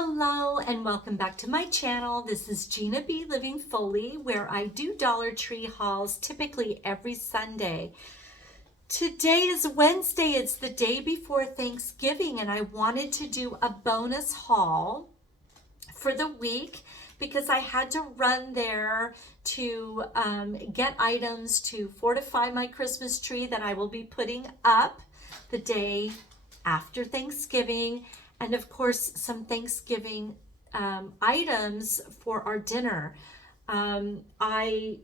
Hello and welcome back to my channel. This is Gina B. Living Fully, where I do Dollar Tree hauls typically every Sunday. Today is Wednesday. It's the day before Thanksgiving, and I wanted to do a bonus haul for the week because I had to run there to get items to fortify my Christmas tree that I will be putting up the day after Thanksgiving. And of course, some Thanksgiving items for our dinner. I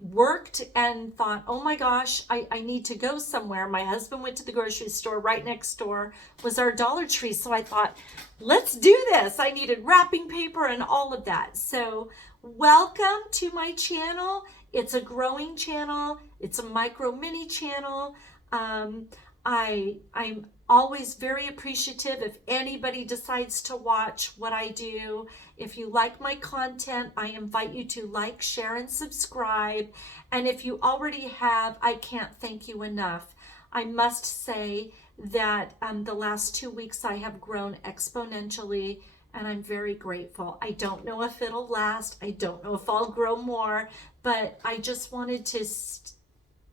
worked and thought, oh my gosh, I need to go somewhere. My husband went to the grocery store. Right next door was our Dollar Tree. So I thought, let's do this. I needed wrapping paper and all of that. So welcome to my channel. It's a growing channel. It's a micro mini channel. I'm always very appreciative if anybody decides to watch what I do. If you like my content, I invite you to like, share, and subscribe. And if you already have, I can't thank you enough. I must say that the last 2 weeks I have grown exponentially, and I'm very grateful. I don't know if it'll last. I don't know if I'll grow more, but I just wanted to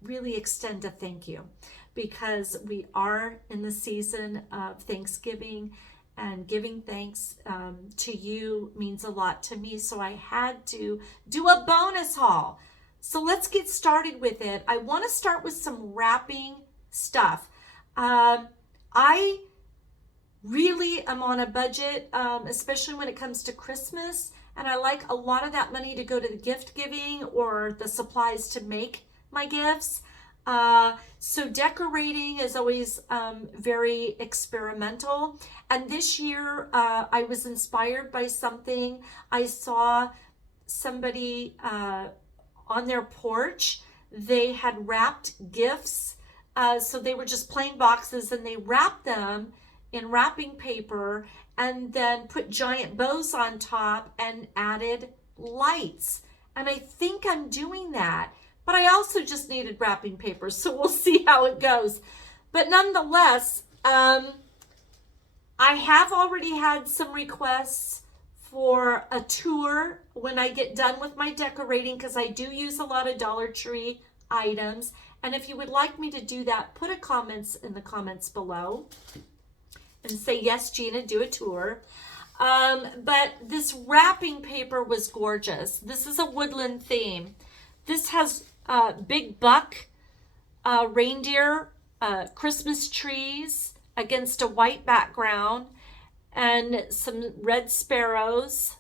really extend a thank you, because we are in the season of Thanksgiving, and giving thanks to you means a lot to me. So I had to do a bonus haul. So let's get started with it. I want to start with some wrapping stuff. I really am on a budget, especially when it comes to Christmas. And I like a lot of that money to go to the gift giving or the supplies to make my gifts. So decorating is always very experimental. And this year I was inspired by something. I saw somebody on their porch. They had wrapped gifts. So they were just plain boxes, and they wrapped them in wrapping paper and then put giant bows on top and added lights. And I think I'm doing that. But I also just needed wrapping paper, so we'll see how it goes. But nonetheless, I have already had some requests for a tour when I get done with my decorating, because I do use a lot of Dollar Tree items. And if you would like me to do that, put a comments in the comments below and say, yes, Gina, do a tour. But this wrapping paper was gorgeous. This is a woodland theme. This has big buck, reindeer, Christmas trees against a white background, and some red sparrows.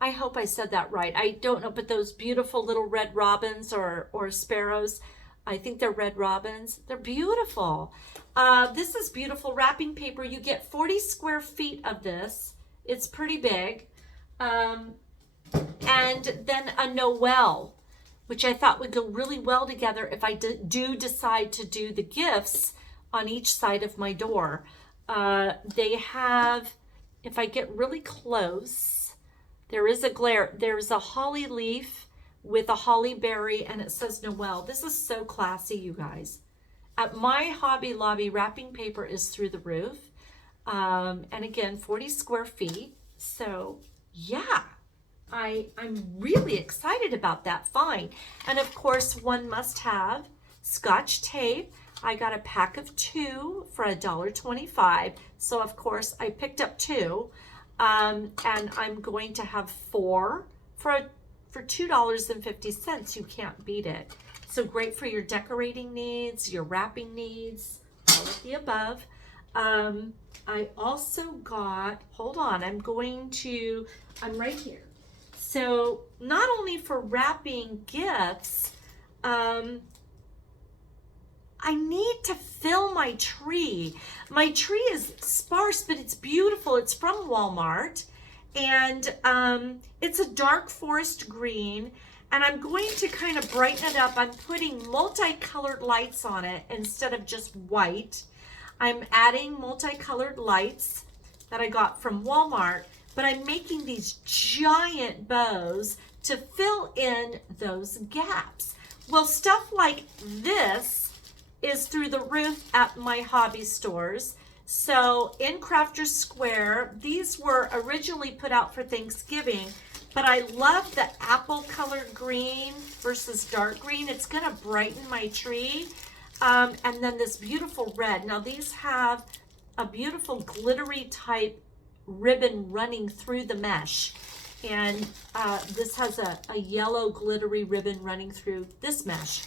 I hope I said that right. I don't know, but those beautiful little red robins or sparrows, I think they're red robins. They're beautiful. This is beautiful wrapping paper. You get 40 square feet of this. It's pretty big. And then a Noel, which I thought would go really well together if I do decide to do the gifts on each side of my door. They have, if I get really close, there is a glare. There's a holly leaf with a holly berry, and it says Noel. This is so classy, you guys. At my Hobby Lobby, wrapping paper is through the roof. And again, 40 square feet. So yeah. I'm really excited about that find. And of course, one must have Scotch tape. I got a pack of 2 for $1.25. So of course I picked up 2, and I'm going to have 4 for $2.50. You can't beat it. So great for your decorating needs, your wrapping needs, all of the above. I also got, hold on, I'm right here. So not only for wrapping gifts, I need to fill my tree. My tree is sparse, but it's beautiful. It's from Walmart, and it's a dark forest green, and I'm going to kind of brighten it up. I'm putting multicolored lights on it instead of just white. I'm adding multicolored lights that I got from Walmart, but I'm making these giant bows to fill in those gaps. Well, stuff like this is through the roof at my hobby stores. So in Crafters Square, these were originally put out for Thanksgiving, but I love the apple colored green versus dark green. It's gonna brighten my tree. And then this beautiful red. Now these have a beautiful glittery type ribbon running through the mesh. And this has a yellow glittery ribbon running through this mesh.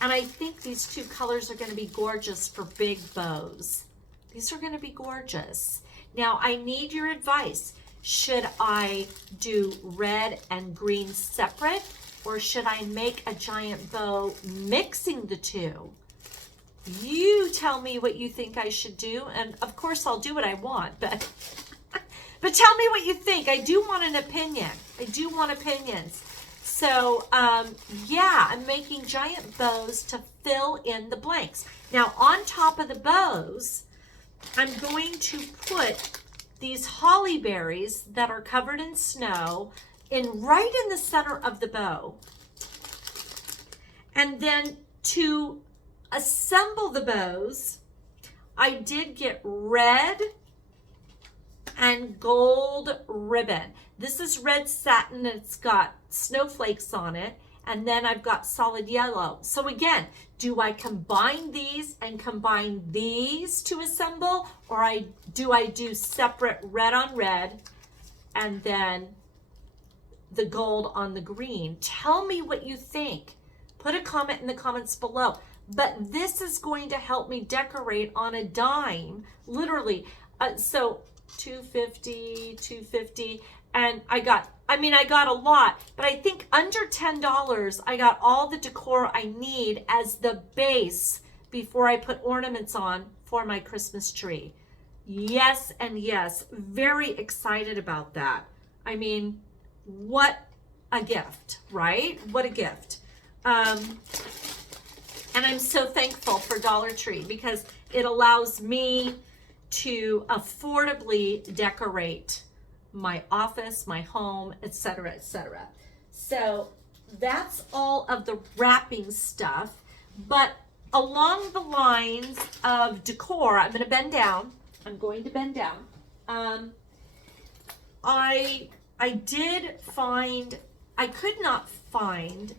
And I think these two colors are going to be gorgeous for big bows. These are going to be gorgeous. Now I need your advice. Should I do red and green separate, or should I make a giant bow mixing the two? You tell me what you think I should do, and of course I'll do what I want, but but tell me what you think. I do want an opinion. I do want opinions. So yeah, I'm making giant bows to fill in the blanks. Now on top of the bows, I'm going to put these holly berries that are covered in snow right in the center of the bow. And then to assemble the bows, I did get red and gold ribbon. This is red satin, and it's got snowflakes on it, and then I've got solid yellow. So again, do I combine these and combine these to assemble, or do I do separate red on red and then the gold on the green? Tell me what you think. Put a comment in the comments below. But this is going to help me decorate on a dime, literally. So $2.50, and I got a lot, but I think under $10, I got all the decor I need as the base before I put ornaments on for my Christmas tree. Yes and yes, very excited about that. I mean, what a gift, right? What a gift. And I'm so thankful for Dollar Tree because it allows me to affordably decorate my office, my home, etc., etc. So that's all of the wrapping stuff. But along the lines of decor, I'm going to bend down. I'm going to bend down. I could not find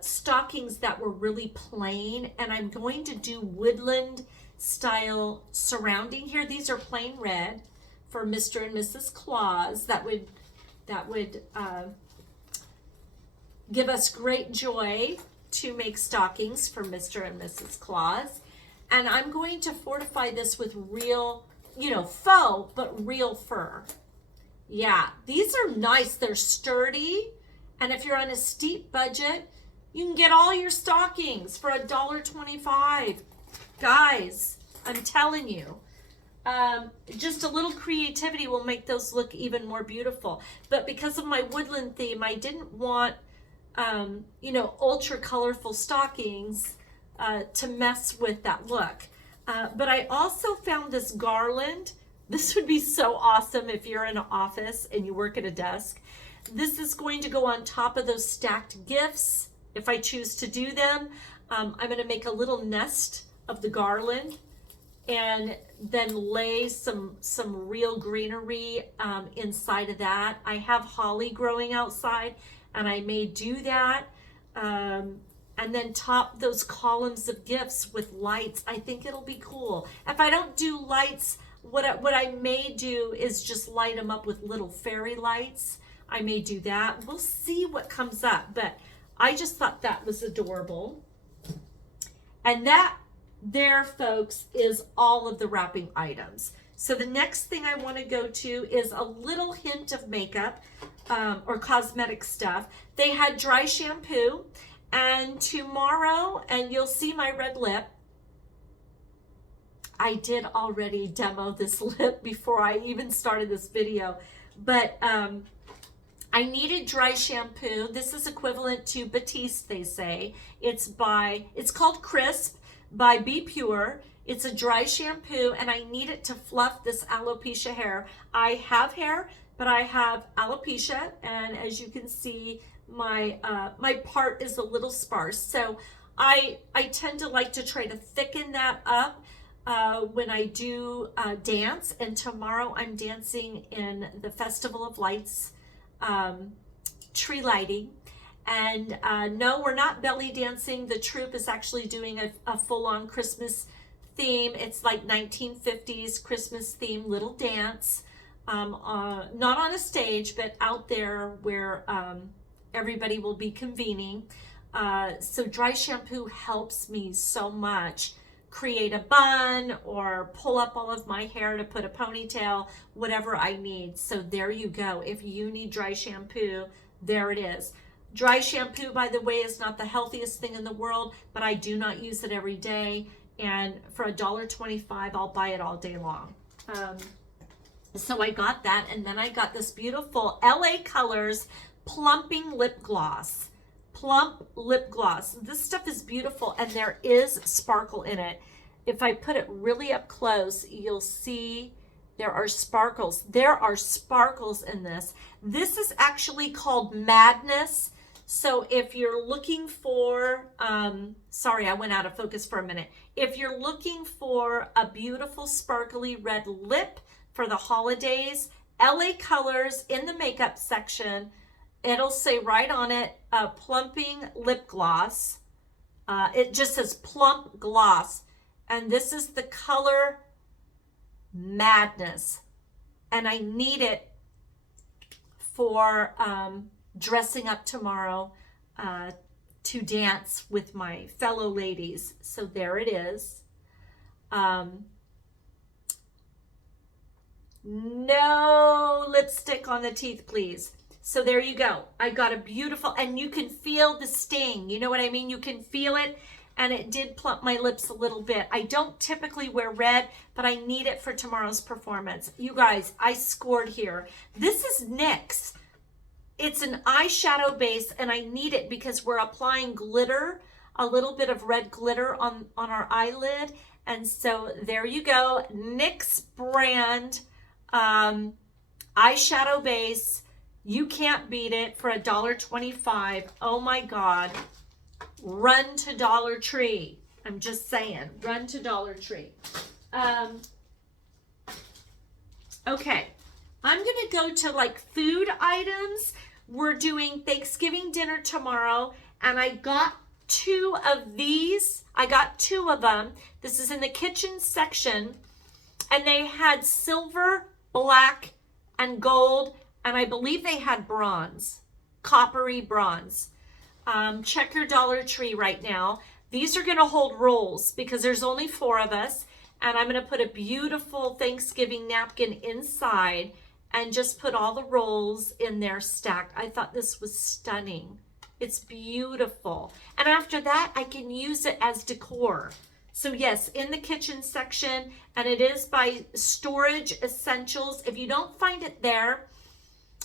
stockings that were really plain, and I'm going to do woodland style surrounding here. These are plain red for Mr. and Mrs. Claus. That would give us great joy to make stockings for Mr. and Mrs. Claus. And I'm going to fortify this with real, faux, but real fur. Yeah, these are nice. They're sturdy. And if you're on a steep budget, you can get all your stockings for $1.25. Guys, I'm telling you, just a little creativity will make those look even more beautiful. But because of my woodland theme, I didn't want, ultra colorful stockings to mess with that look. But I also found this garland. This would be so awesome if you're in an office and you work at a desk. This is going to go on top of those stacked gifts if I choose to do them. I'm going to make a little nest of the garland and then lay some real greenery inside of that. I have holly growing outside, and I may do that. And then top those columns of gifts with lights. I think it'll be cool. If I don't do lights, what I may do is just light them up with little fairy lights. I may do that. We'll see what comes up, but I just thought that was adorable. And that there, folks, is all of the wrapping items. So the next thing I want to go to is a little hint of makeup or cosmetic stuff. They had dry shampoo, and tomorrow, and you'll see my red lip. I did already demo this lip before I even started this video, but I needed dry shampoo. This is equivalent to Batiste, they say. It's called Crisp by Be Pure. It's a dry shampoo, and I need it to fluff this alopecia hair. I have hair, but I have alopecia, and as you can see, my part is a little sparse. So I tend to like to try to thicken that up when I do dance, and tomorrow I'm dancing in the Festival of Lights tree lighting. And no, we're not belly dancing. The troupe is actually doing a full-on Christmas theme. It's like 1950s Christmas theme little dance, not on a stage, but out there where everybody will be convening. So dry shampoo helps me so much create a bun or pull up all of my hair to put a ponytail, whatever I need. So there you go. If you need dry shampoo, there it is. Dry shampoo, by the way, is not the healthiest thing in the world, but I do not use it every day. And for $1.25, I'll buy it all day long. So I got that, and then I got this beautiful LA Colors Plumping Lip Gloss. Plump lip gloss. This stuff is beautiful, and there is sparkle in it. If I put it really up close, you'll see there are sparkles. There are sparkles in this. This is actually called Madness. So if you're looking for, sorry, I went out of focus for a minute. If you're looking for a beautiful sparkly red lip for the holidays, LA Colors in the makeup section, it'll say right on it, plumping lip gloss. It just says plump gloss. And this is the color Madness. And I need it for dressing up tomorrow to dance with my fellow ladies. So there it is. No lipstick on the teeth, please. So there you go. I got a beautiful, and you can feel the sting. You know what I mean? You can feel it, and it did plump my lips a little bit. I don't typically wear red, but I need it for tomorrow's performance. You guys, I scored here. This is NYX. It's an eyeshadow base, and I need it because we're applying glitter, a little bit of red glitter on our eyelid. And so there you go. NYX brand eyeshadow base. You can't beat it for $1.25. Oh my God. Run to Dollar Tree. I'm just saying, run to Dollar Tree. Okay, I'm gonna go to like food items. We're doing Thanksgiving dinner tomorrow, and I got two of these. I got two of them. This is in the kitchen section, and they had silver, black, and gold, and I believe they had bronze, coppery bronze. Check your Dollar Tree right now. These are gonna hold rolls because there's only 4 of us, and I'm gonna put a beautiful Thanksgiving napkin inside and just put all the rolls in there stacked. I thought this was stunning. It's beautiful. And after that, I can use it as decor. So yes, in the kitchen section, and it is by Storage Essentials. If you don't find it there,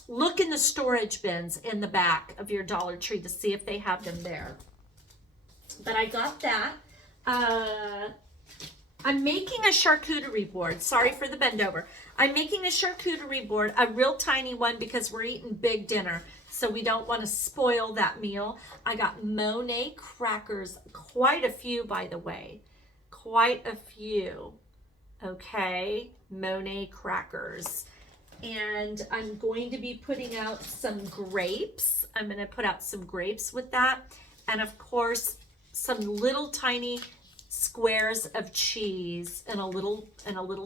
look in the storage bins in the back of your Dollar Tree to see if they have them there. But I got that. I'm making a charcuterie board. Sorry for the bend over. I'm making a charcuterie board, a real tiny one, because we're eating big dinner. So we don't want to spoil that meal. I got Monet crackers, quite a few, by the way. Quite a few. Okay, Monet crackers. And I'm going to be putting out some grapes. I'm going to put out some grapes with that. And of course, some little tiny squares of cheese in a little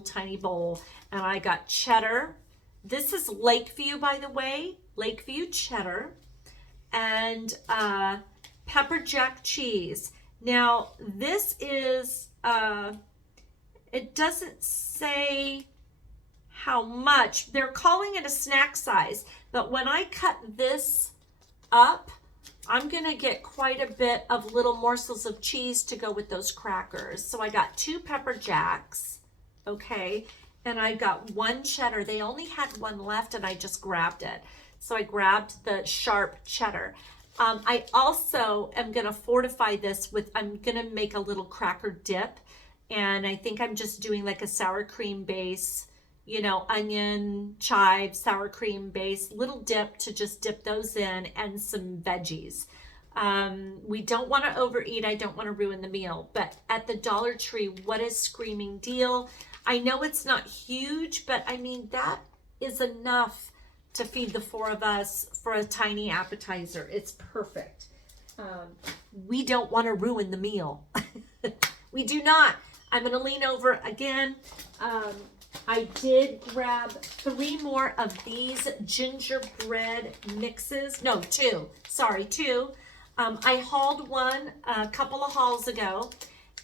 tiny bowl. And I got cheddar. This is Lakeview, by the way, Lakeview cheddar, and pepper jack cheese. Now this is, it doesn't say how much. They're calling it a snack size, but when I cut this up, I'm gonna get quite a bit of little morsels of cheese to go with those crackers. So I got 2 pepper jacks, okay, and I got 1 cheddar. They only had 1 left, and I just grabbed it. So I grabbed the sharp cheddar. I also am gonna fortify this with, I'm gonna make a little cracker dip, and I think I'm just doing like a sour cream base, you know, onion, chive, sour cream base, little dip to just dip those in, and some veggies. We don't want to overeat. I don't want to ruin the meal. But at the Dollar Tree, what a screaming deal. I know it's not huge, but I mean, that is enough to feed the 4 of us for a tiny appetizer. It's perfect. We don't want to ruin the meal. We do not. I'm going to lean over again. I did grab 3 more of these gingerbread mixes. No, 2. Sorry, 2. I hauled one a couple of hauls ago,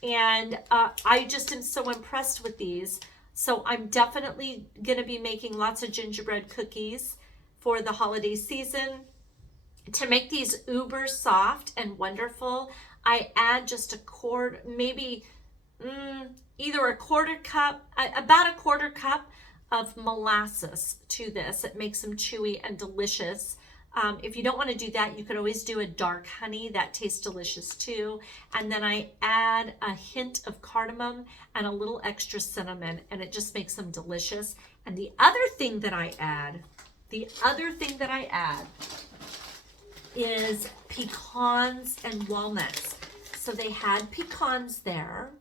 and I just am so impressed with these. So I'm definitely going to be making lots of gingerbread cookies for the holiday season. To make these uber soft and wonderful, I add just a quart, maybe either a quarter cup, about a quarter cup of molasses to this. It makes them chewy and delicious. If you don't want to do that, you could always do a dark honey. That tastes delicious too. And then I add a hint of cardamom and a little extra cinnamon, and it just makes them delicious. And the other thing that I add is pecans and walnuts. So they had pecans there.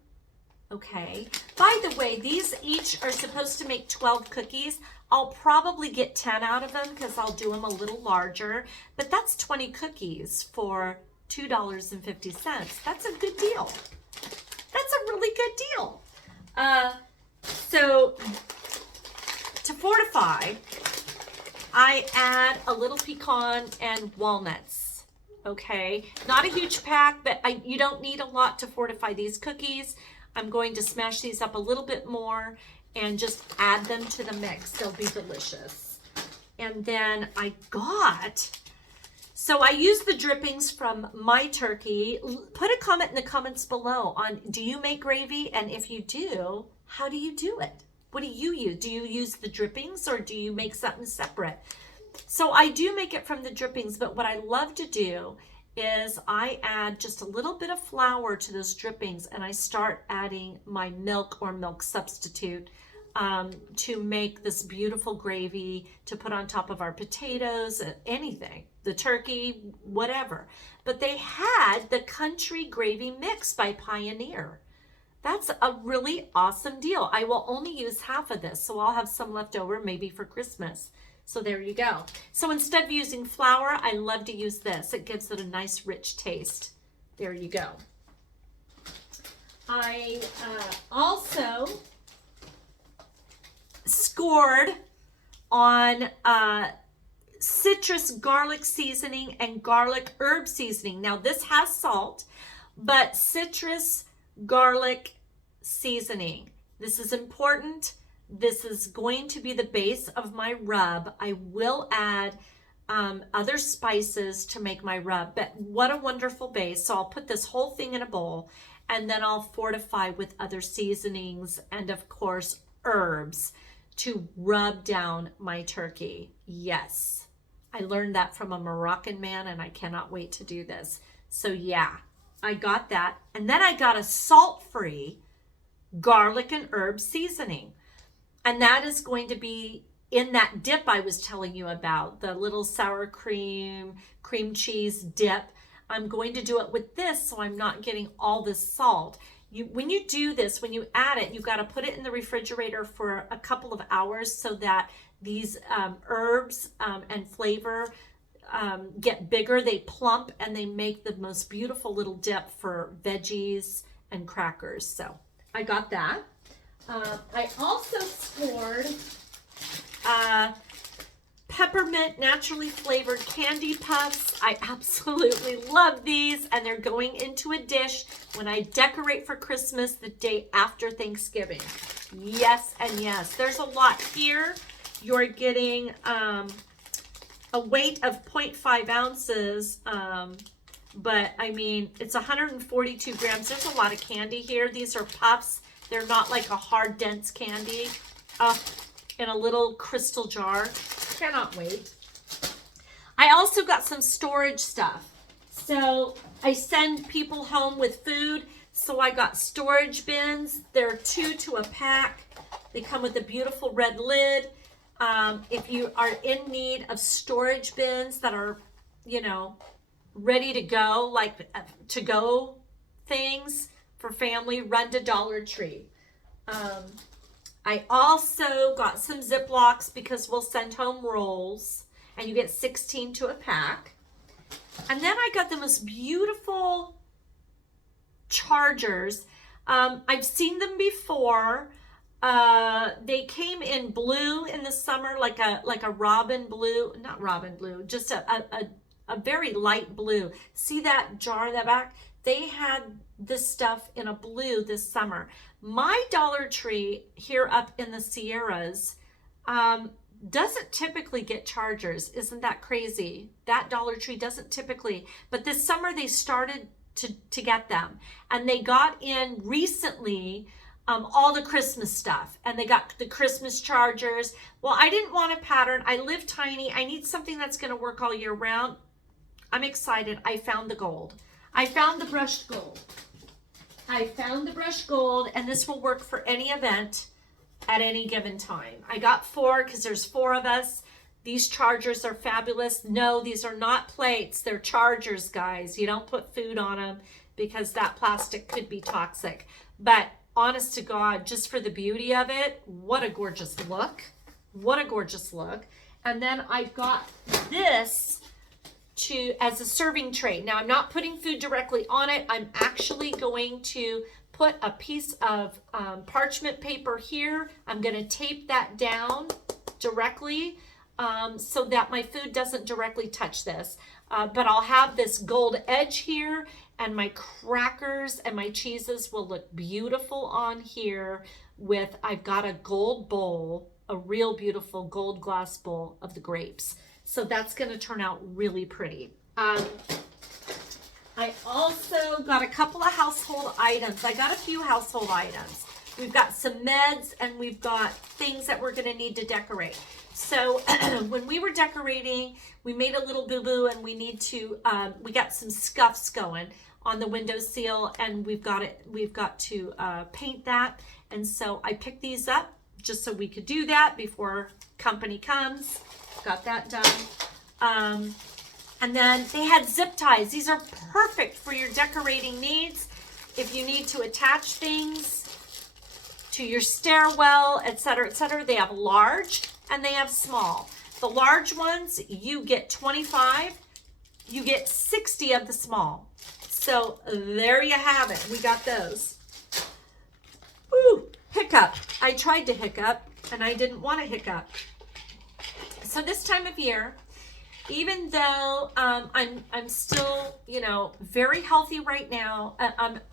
Okay. By the way, these each are supposed to make 12 cookies. I'll probably get 10 out of them because I'll do them a little larger, but that's 20 cookies for $2.50. That's a good deal. That's a really good deal. So to fortify, I add a little pecan and walnuts. Okay. Not a huge pack, but you don't need a lot to fortify these cookies. I'm going to smash these up a little bit more and just add them to the mix. They'll be delicious. And then I used the drippings from my turkey. Put a comment in the comments below on, do you make gravy? And if you do, how do you do it? What do you use? Do you use the drippings or do you make something separate? So I do make it from the drippings, but what I love to do is I add just a little bit of flour to those drippings, and I start adding my milk or milk substitute to make this beautiful gravy to put on top of our potatoes, anything, the turkey, whatever. But they had the country gravy mix by Pioneer. That's a really awesome deal. I will only use half of this, so I'll have some left over maybe for Christmas. So there you go. So instead of using flour, I love to use this. It gives it a nice rich taste. There you go. I also scored on citrus garlic seasoning and garlic herb seasoning. Now this has salt, but citrus garlic seasoning. This is important. This is going to be the base of my rub. I will add other spices to make my rub, but what a wonderful base. So I'll put this whole thing in a bowl, and then I'll fortify with other seasonings and of course herbs to rub down my turkey. Yes, I learned that from a Moroccan man, and I cannot wait to do this. So yeah, I got that. And then I got a salt-free garlic and herb seasoning. And that is going to be in that dip I was telling you about, the little sour cream cheese dip. I'm going to do it with this so I'm not getting all this salt. When you do this, when you add it, you got to put it in the refrigerator for a couple of hours so that these herbs and flavor get bigger, they plump, and they make the most beautiful little dip for veggies and crackers. So I got that. I also scored peppermint naturally flavored candy puffs. I absolutely love these, and they're going into a dish when I decorate for Christmas the day after Thanksgiving. Yes and yes. There's a lot here. You're getting a weight of 0.5 ounces, but I mean, it's 142 grams. There's a lot of candy here. These are puffs. They're not like a hard, dense candy. In a little crystal jar. Cannot wait. I also got some storage stuff. So I send people home with food. So I got storage bins. They're 2 to a pack. They come with a beautiful red lid. If you are in need of storage bins that are, you know, ready to go, like to go things for family, run to Dollar Tree. I also got some Ziplocs because we'll send home rolls, and you get 16 to a pack. And then I got the most beautiful chargers. I've seen them before. They came in blue in the summer, like a robin blue, not robin blue, just a very light blue. See that jar in the back? They had this stuff in a blue this summer. My Dollar Tree here up in the Sierras doesn't typically get chargers. Isn't that crazy? That Dollar Tree doesn't typically, but this summer they started to get them, and they got in recently all the Christmas stuff, and they got the Christmas chargers. Well, I didn't want a pattern. I live tiny. I need something that's going to work all year round. I'm excited. I found the gold. I found the brushed gold. I found the brushed gold, and this will work for any event at any given time. I got 4 because there's 4 of us. These chargers are fabulous. No, these are not plates. They're chargers, guys. You don't put food on them because that plastic could be toxic. But honest to God, just for the beauty of it, what a gorgeous look. What a gorgeous look. And then I've got this as a serving tray. Now, I'm not putting food directly on it. I'm actually going to put a piece of parchment paper here. I'm going to tape that down directly so that my food doesn't directly touch this. But I'll have this gold edge here, and my crackers and my cheeses will look beautiful on here with, I've got a gold bowl, a real beautiful gold glass bowl of the grapes. So that's going to turn out really pretty. I also got a couple of household items. I got a few household items. We've got some meds, and we've got things that we're going to need to decorate. So when we were decorating, we made a little boo-boo, and we got some scuffs going on the windowsill, and we've got to paint that. And so I picked these up just so we could do that before company comes. Got that done. And then they had zip ties. These are perfect for your decorating needs. If you need to attach things to your stairwell, etc., etc. They have large and they have small. The large ones, you get 25. You get 60 of the small. So there you have it. We got those. Ooh, hiccup. I tried to hiccup, and I didn't want to hiccup. So this time of year, even though I'm still, very healthy right now,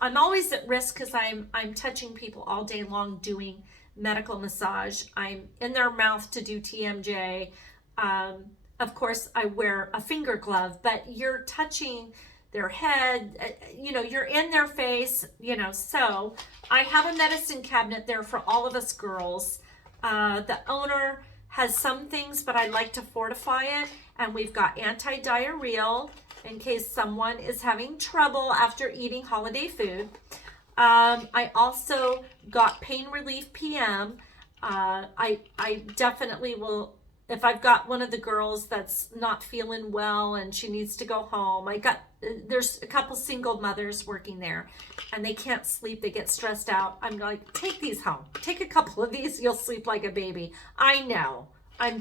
I'm always at risk because I'm touching people all day long doing medical massage. I'm in their mouth to do TMJ. Of course, I wear a finger glove, but you're touching their head, you're in their face, so I have a medicine cabinet there for all of us girls. The owner has some things, but I like to fortify it. And we've got anti-diarrheal in case someone is having trouble after eating holiday food. I also got Pain Relief PM. I definitely will, if I've got one of the girls that's not feeling well and she needs to go home. There's a couple single mothers working there, and they can't sleep. They get stressed out. I'm like, take these home. Take a couple of these. You'll sleep like a baby. I know. I'm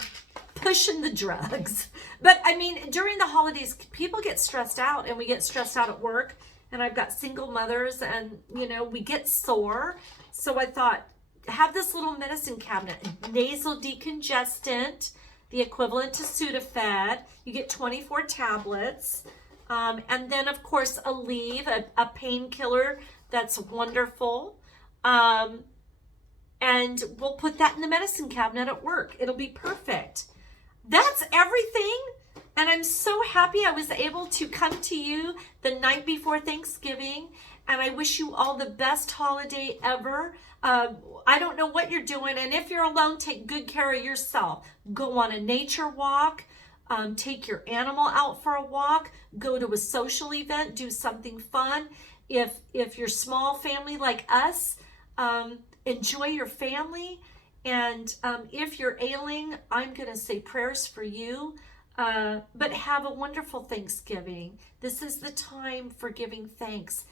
pushing the drugs. But I mean, during the holidays, people get stressed out, and we get stressed out at work. And I've got single mothers, and we get sore. So I thought, have this little medicine cabinet, nasal decongestant, the equivalent to Sudafed. You get 24 tablets. And then, of course, Aleve, a painkiller that's wonderful. And we'll put that in the medicine cabinet at work. It'll be perfect. That's everything. And I'm so happy I was able to come to you the night before Thanksgiving. And I wish you all the best holiday ever. I don't know what you're doing. And if you're alone, take good care of yourself. Go on a nature walk. Take your animal out for a walk. Go to a social event. Do something fun. If you're small family like us, enjoy your family. And if you're ailing, I'm going to say prayers for you. But have a wonderful Thanksgiving. This is the time for giving thanks.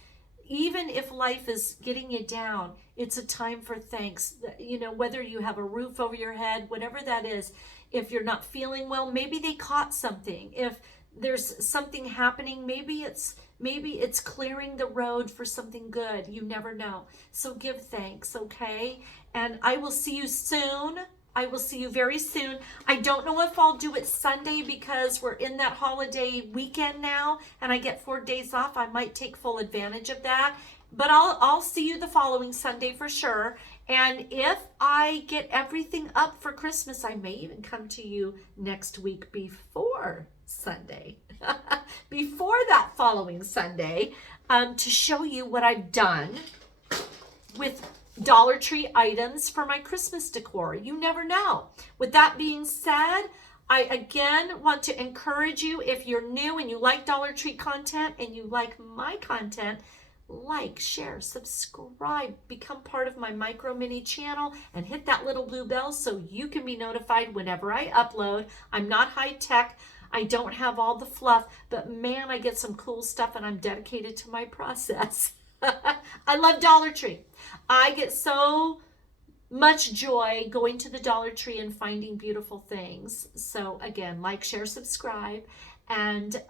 Even if life is getting you down, it's a time for thanks. You know, whether you have a roof over your head, whatever that is, if you're not feeling well, maybe they caught something. If there's something happening, maybe it's clearing the road for something good. You never know. So give thanks, okay? And I will see you soon. I will see you very soon. I don't know if I'll do it Sunday because we're in that holiday weekend now and I get 4 days off. I might take full advantage of that. But I'll see you the following Sunday for sure. And if I get everything up for Christmas, I may even come to you next week before Sunday, before that following Sunday, to show you what I've done with Dollar Tree items for my Christmas decor. You never know. With that being said, I again want to encourage you, if you're new and you like Dollar Tree content and you like my content, like, share, subscribe, become part of my micro mini channel, and hit that little blue bell so you can be notified whenever I upload. I'm not high tech. I don't have all the fluff, but man, I get some cool stuff and I'm dedicated to my process. I love Dollar Tree. I get so much joy going to the Dollar Tree and finding beautiful things. So again, like, share, subscribe. And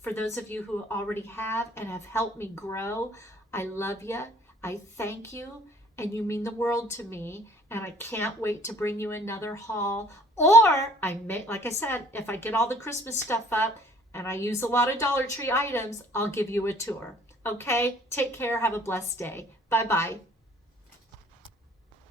for those of you who already have and have helped me grow, I love you. I thank you. And you mean the world to me. And I can't wait to bring you another haul. Or I may, like I said, if I get all the Christmas stuff up and I use a lot of Dollar Tree items, I'll give you a tour. Okay? Take care. Have a blessed day. Bye-bye.